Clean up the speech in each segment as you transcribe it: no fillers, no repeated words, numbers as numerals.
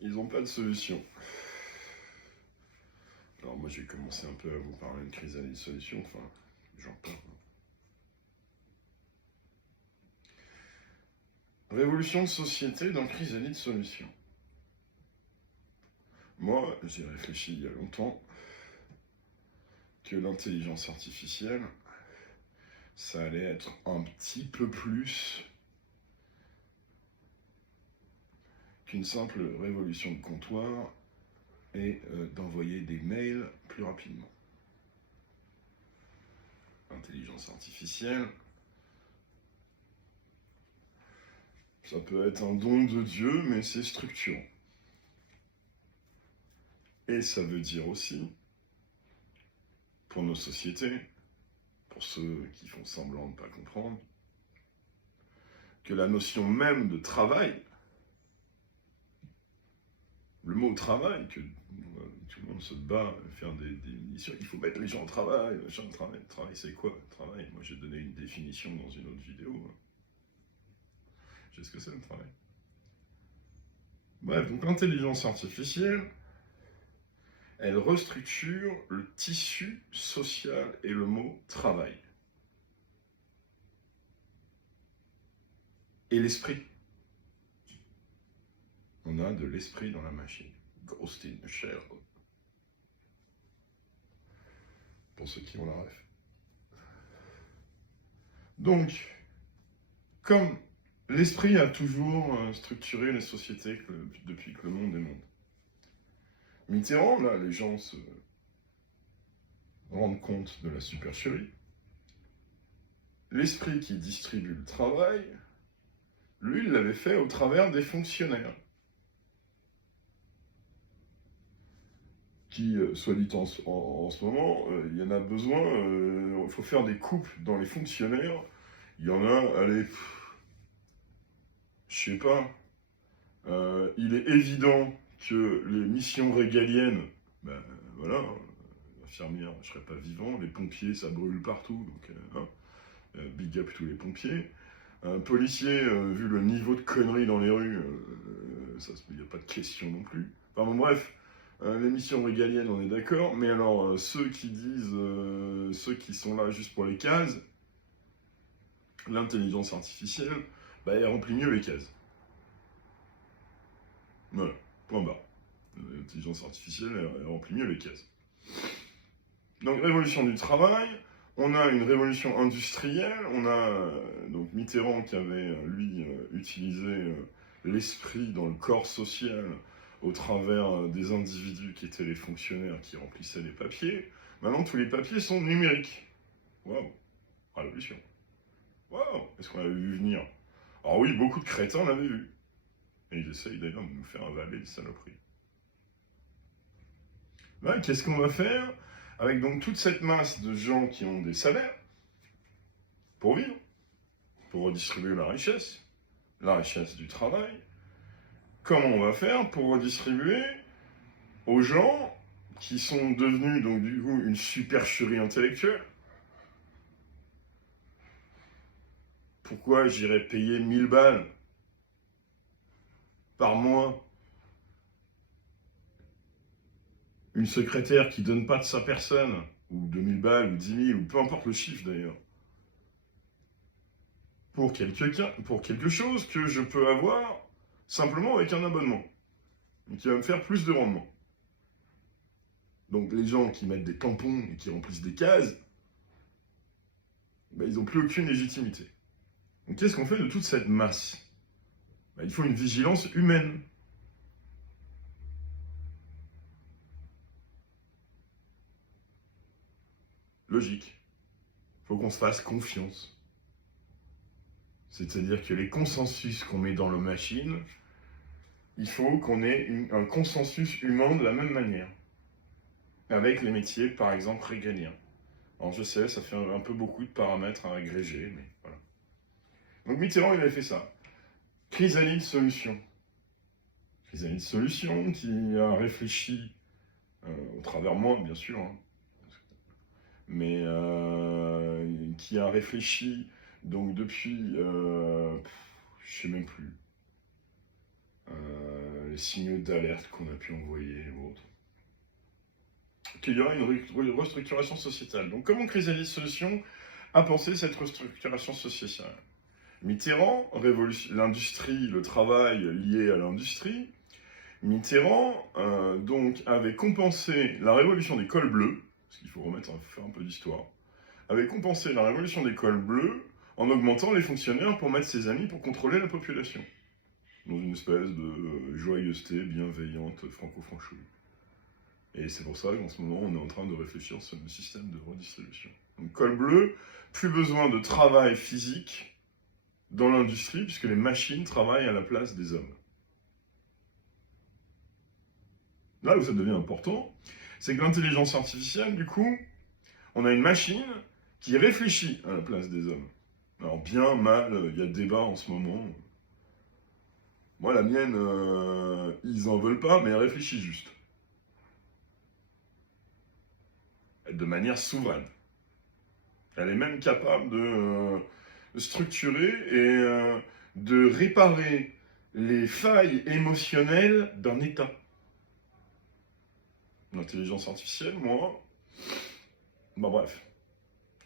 Ils n'ont pas de solution. Alors moi, j'ai commencé un peu à vous parler de chrysalide solution, enfin, j'en parle. Révolution de société dans chrysalide solution. Moi, j'ai réfléchi il y a longtemps que l'intelligence artificielle, ça allait être un petit peu plus qu'une simple révolution de comptoir et d'envoyer des mails plus rapidement. L'intelligence artificielle, ça peut être un don de Dieu, mais c'est structurant. Et ça veut dire aussi, pour nos sociétés, pour ceux qui font semblant de ne pas comprendre, que la notion même de travail, le mot travail, que tout le monde se bat à faire des missions, il faut mettre les gens au travail, travail c'est quoi travail? Moi j'ai donné une définition dans une autre vidéo. Je sais ce que c'est le travail. Bref, donc l'intelligence artificielle, elle restructure le tissu social et le mot travail. Et l'esprit. On a de l'esprit dans la machine. Ghost in the shell. Pour ceux qui ont la ref. Donc, comme l'esprit a toujours structuré les sociétés depuis que le monde est monde. Mitterrand, là, les gens se rendent compte de la supercherie. L'esprit qui distribue le travail, lui, il l'avait fait au travers des fonctionnaires. Qui, soit dit en ce moment, il y en a besoin, il faut faire des coupes dans les fonctionnaires. Il y en a, allez, je sais pas, il est évident que les missions régaliennes, ben voilà, infirmière, je serais pas vivant, les pompiers, ça brûle partout, donc big up tous les pompiers. Un policier, vu le niveau de conneries dans les rues, il n'y a pas de question non plus. Enfin bon, bref. Les missions régaliennes, on est d'accord, mais alors ceux qui disent, ceux qui sont là juste pour les cases, l'intelligence artificielle, bah, elle remplit mieux les cases. Voilà, point barre. L'intelligence artificielle, elle remplit mieux les cases. Donc, révolution du travail, on a une révolution industrielle, on a donc Mitterrand qui avait, lui, utilisé l'esprit dans le corps social au travers des individus qui étaient les fonctionnaires qui remplissaient les papiers. Maintenant, tous les papiers sont numériques. Waouh, révolution. Waouh, est-ce qu'on avait vu venir? Alors oui, beaucoup de crétins l'avaient vu. Et ils essayent d'ailleurs de nous faire avaler des saloperies. Là, qu'est-ce qu'on va faire avec donc toute cette masse de gens qui ont des salaires pour vivre, pour redistribuer la richesse du travail? Comment on va faire pour redistribuer aux gens qui sont devenus donc du coup une supercherie intellectuelle? Pourquoi j'irais payer 1000 balles par mois une secrétaire qui donne pas de sa personne, ou 2000 balles, ou 10 000, ou peu importe le chiffre d'ailleurs, pour quelque chose que je peux avoir simplement avec un abonnement, et qui va me faire plus de rendement. Donc les gens qui mettent des tampons et qui remplissent des cases, ben, ils n'ont plus aucune légitimité. Donc qu'est-ce qu'on fait de toute cette masse? Ben, il faut une vigilance humaine. Logique. Il faut qu'on se fasse confiance. C'est-à-dire que les consensus qu'on met dans nos machines, il faut qu'on ait un consensus humain de la même manière. Avec les métiers, par exemple, régaliens. Alors je sais, ça fait un peu beaucoup de paramètres à agréger, mais voilà. Donc Mitterrand, il avait fait ça. Chrysalide solution. Chrysalide solution qui a réfléchi, au travers moi, bien sûr, hein, mais qui a réfléchi donc depuis, je sais même plus, signaux d'alerte qu'on a pu envoyer ou autre. Qu'il y aura une restructuration sociétale. Donc comment Chrysalis Solutions a pensé cette restructuration sociétale? Mitterrand, l'industrie, le travail lié à l'industrie, Mitterrand donc avait compensé la révolution des cols bleus, parce qu'il faut faire un peu d'histoire, avait compensé la révolution des cols bleus en augmentant les fonctionnaires pour mettre ses amis pour contrôler la population, dans une espèce de joyeuseté bienveillante franco-franchouille. Et c'est pour ça qu'en ce moment, on est en train de réfléchir sur le système de redistribution. Donc, col bleu, plus besoin de travail physique dans l'industrie, puisque les machines travaillent à la place des hommes. Là où ça devient important, c'est que l'intelligence artificielle, du coup, on a une machine qui réfléchit à la place des hommes. Alors, bien, mal, il y a débat en ce moment. Moi, la mienne, ils en veulent pas, mais elle réfléchit juste. De manière souveraine. Elle est même capable de structurer et de réparer les failles émotionnelles d'un État. L'intelligence artificielle, moi... Bon, bref.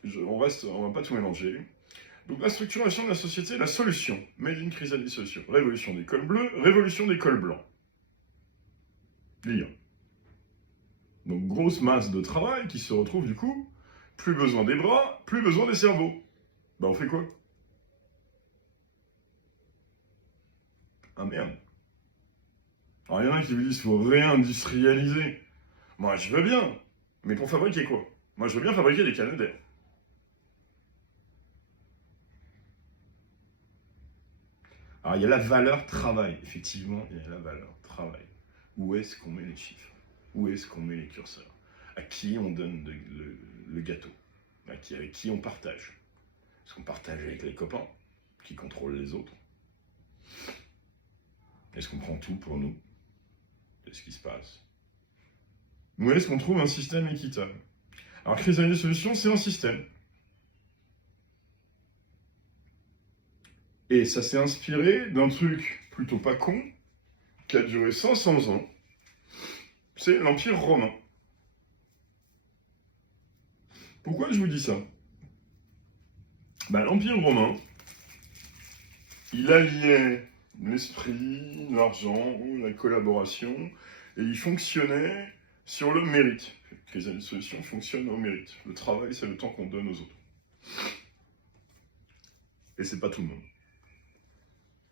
On va pas tout mélanger. Donc la structuration de la société, la solution. Made in Chrysalis Solutions. Révolution des cols bleus, révolution des cols blancs. Lire. Donc grosse masse de travail qui se retrouve du coup, plus besoin des bras, plus besoin des cerveaux. Ben on fait quoi? Ah merde. Alors il y en a qui vous disent qu'il faut réindustrialiser. Moi je veux bien, mais pour fabriquer quoi? Moi je veux bien fabriquer des Canadair. Alors il y a la valeur travail, effectivement, il y a la valeur travail. Où est-ce qu'on met les chiffres? Où est-ce qu'on met les curseurs? À qui on donne le gâteau? Avec qui on partage? Est-ce qu'on partage avec les copains qui contrôlent les autres? Est-ce qu'on prend tout pour nous? Qu'est-ce qui se passe? Où est-ce qu'on trouve un système équitable? Alors Chrysalis Solutions, c'est un système. Et ça s'est inspiré d'un truc plutôt pas con, qui a duré 500 ans. C'est l'Empire romain. Pourquoi je vous dis ça? L'Empire romain, il alliait l'esprit, l'argent, la collaboration, et il fonctionnait sur le mérite. Chrysalis Solutions fonctionne au mérite. Le travail, c'est le temps qu'on donne aux autres. Et c'est pas tout le monde.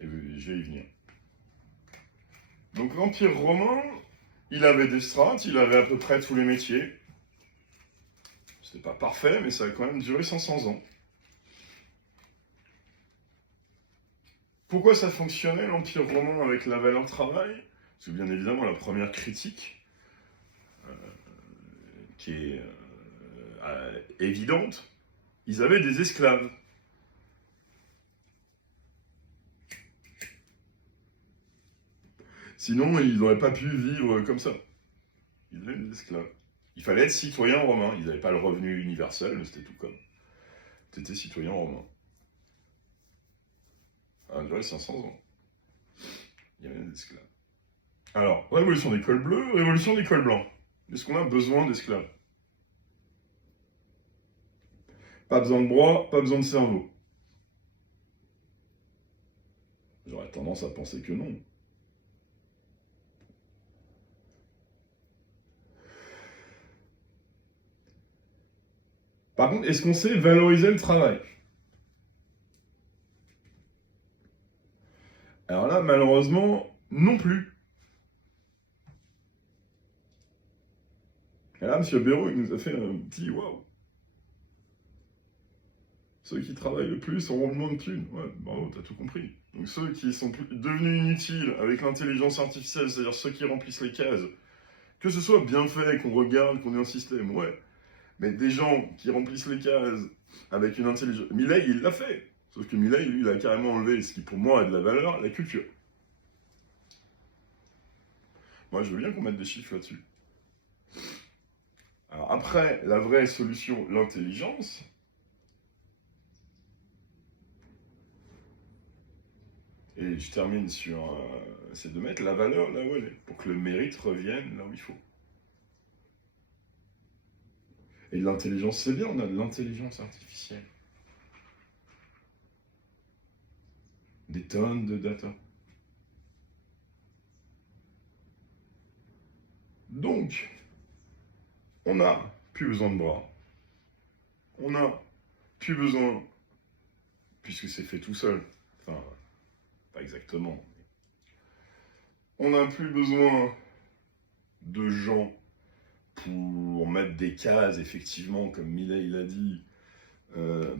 Et je vais y venir. Donc l'Empire romain, il avait des strates, il avait à peu près tous les métiers. C'était pas parfait, mais ça a quand même duré 500 ans. Pourquoi ça fonctionnait, l'Empire romain, avec la valeur travail? Parce que bien évidemment, la première critique, qui est évidente, ils avaient des esclaves. Sinon, ils n'auraient pas pu vivre comme ça. Ils avaient des esclaves. Il fallait être citoyen romain. Ils n'avaient pas le revenu universel, c'était tout comme. Tu étais citoyen romain. Ça a duré 500 ans. Il y avait des esclaves. Alors, révolution des cols bleus, révolution des cols blancs. Est-ce qu'on a besoin d'esclaves? Pas besoin de bras, pas besoin de cerveau. J'aurais tendance à penser que non. Par contre, est-ce qu'on sait valoriser le travail? Alors là, malheureusement, non plus. Et là, M. Béraud, il nous a fait un petit waouh. Ceux qui travaillent le plus auront le moins de thunes. Ouais, bravo, t'as tout compris. Donc ceux qui sont devenus inutiles avec l'intelligence artificielle, c'est-à-dire ceux qui remplissent les cases, que ce soit bien fait, qu'on regarde, qu'on ait un système, ouais. Mais des gens qui remplissent les cases avec une intelligence... Milei, il l'a fait. Sauf que Milei, lui, il a carrément enlevé, ce qui pour moi a de la valeur, la culture. Moi, je veux bien qu'on mette des chiffres là-dessus. Alors après, la vraie solution, l'intelligence, Et je termine sur... c'est de mettre la valeur là où elle est, pour que le mérite revienne là où il faut. Et l'intelligence, c'est bien, on a de l'intelligence artificielle. Des tonnes de data. Donc, on n'a plus besoin de bras. On n'a plus besoin, puisque c'est fait tout seul. Enfin, pas exactement. On n'a plus besoin de gens pour mettre des cases, effectivement, comme Milei l'a dit,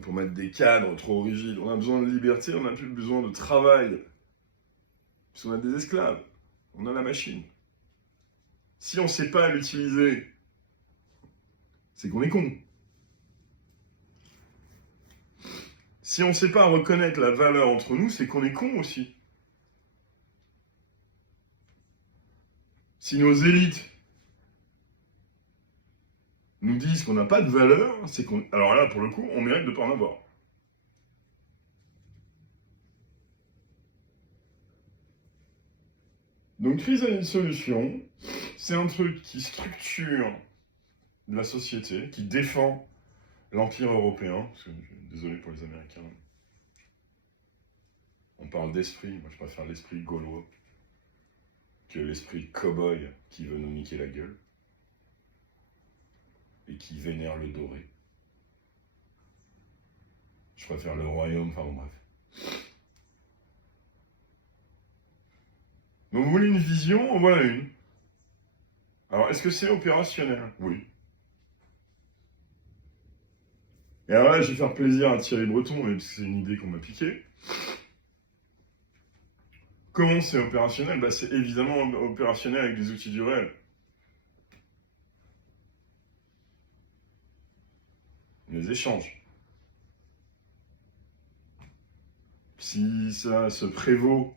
pour mettre des cadres trop rigides. On a besoin de liberté, on n'a plus besoin de travail. Puisqu'on a des esclaves, on a la machine. Si on ne sait pas l'utiliser, c'est qu'on est con. Si on ne sait pas reconnaître la valeur entre nous, c'est qu'on est con aussi. Si nos élites nous disent qu'on n'a pas de valeur, c'est qu'on... Alors là, pour le coup, on mérite de ne pas en avoir. Donc, crise et solution, c'est un truc qui structure la société, qui défend l'Empire européen, parce que, désolé pour les Américains, on parle d'esprit, moi je préfère l'esprit gaulois que l'esprit cow-boy qui veut nous niquer la gueule et qui vénère le doré. Je préfère le royaume, enfin bon bref. Donc vous voulez une vision, en voilà une. Alors est-ce que c'est opérationnel? Oui. Et alors là, je vais faire plaisir à Thierry Breton, même si c'est une idée qu'on m'a piquée. Comment c'est opérationnel? C'est évidemment opérationnel avec les outils du réel. Les échanges. Si ça se prévaut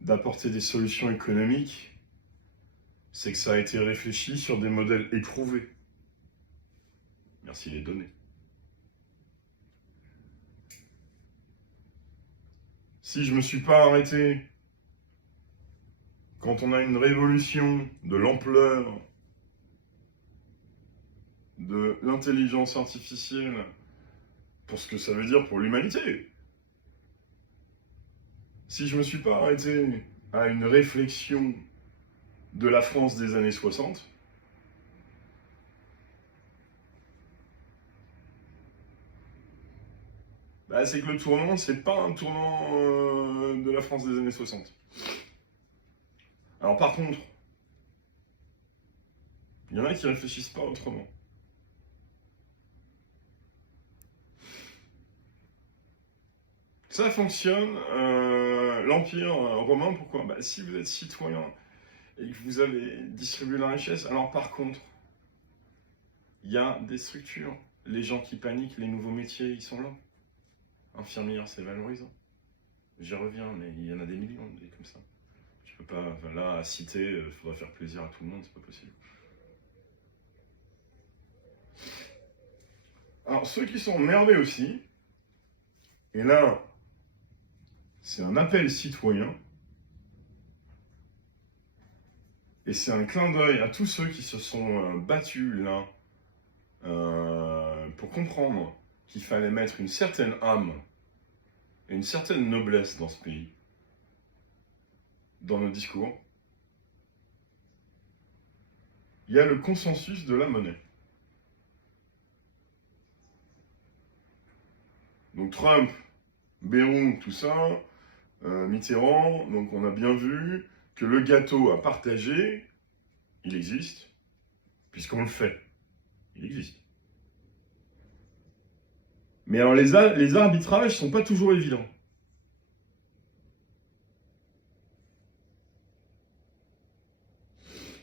d'apporter des solutions économiques, c'est que ça a été réfléchi sur des modèles éprouvés. Merci les données. Si je ne me suis pas arrêté quand on a une révolution de l'ampleur de l'intelligence artificielle pour ce que ça veut dire pour l'humanité, si je ne me suis pas arrêté à une réflexion de la France des années 60, c'est que le tournant, c'est pas un tournant de la France des années 60. Alors par contre, il y en a qui réfléchissent pas autrement. Ça fonctionne, l'Empire romain, pourquoi? Si vous êtes citoyen et que vous avez distribué la richesse, alors par contre, il y a des structures. Les gens qui paniquent, les nouveaux métiers, ils sont là. Infirmière, c'est valorisant. J'y reviens, mais il y en a des millions des comme ça. Je peux pas, là, à citer, il faudra faire plaisir à tout le monde, c'est pas possible. Alors, ceux qui sont emmerdés aussi, et là, c'est un appel citoyen, et c'est un clin d'œil à tous ceux qui se sont battus là, pour comprendre qu'il fallait mettre une certaine âme et une certaine noblesse dans ce pays, dans nos discours. Il y a le consensus de la monnaie. Donc Trump, Bayrou, tout ça, Mitterrand, donc on a bien vu que le gâteau à partager, il existe, puisqu'on le fait. Il existe. Mais alors les arbitrages ne sont pas toujours évidents.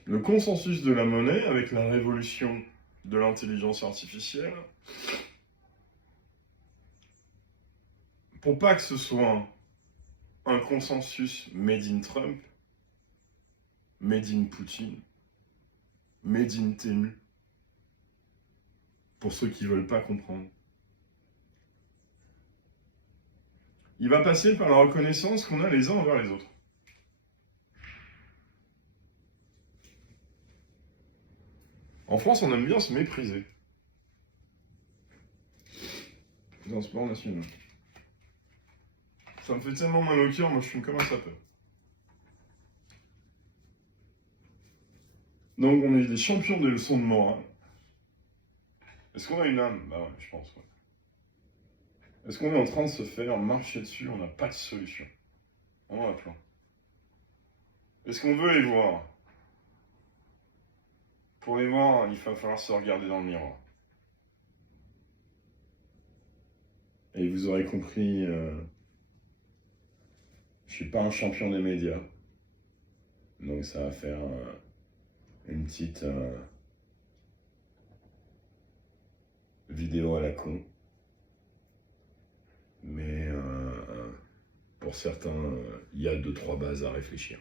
Le consensus de la monnaie, avec la révolution de l'intelligence artificielle, pour pas que ce soit un consensus made in Trump, made in Poutine, made in Tému, pour ceux qui ne veulent pas comprendre. il va passer par la reconnaissance qu'on a les uns envers les autres. En France, on aime bien se mépriser. Dans le sport national. Ça me fait tellement mal au cœur, moi je fume comme un sapeur. Donc on est des champions des leçons de morale. Est-ce qu'on a une âme? Bah ouais, je pense. Ouais. Est-ce qu'on est en train de se faire marcher dessus? On n'a pas de solution. On en a plein. Est-ce qu'on veut les voir? Pour les voir, il va falloir se regarder dans le miroir. Et vous aurez compris, je suis pas un champion des médias. Donc ça va faire une petite vidéo à la con. Mais pour certains, il y a 2-3 bases à réfléchir.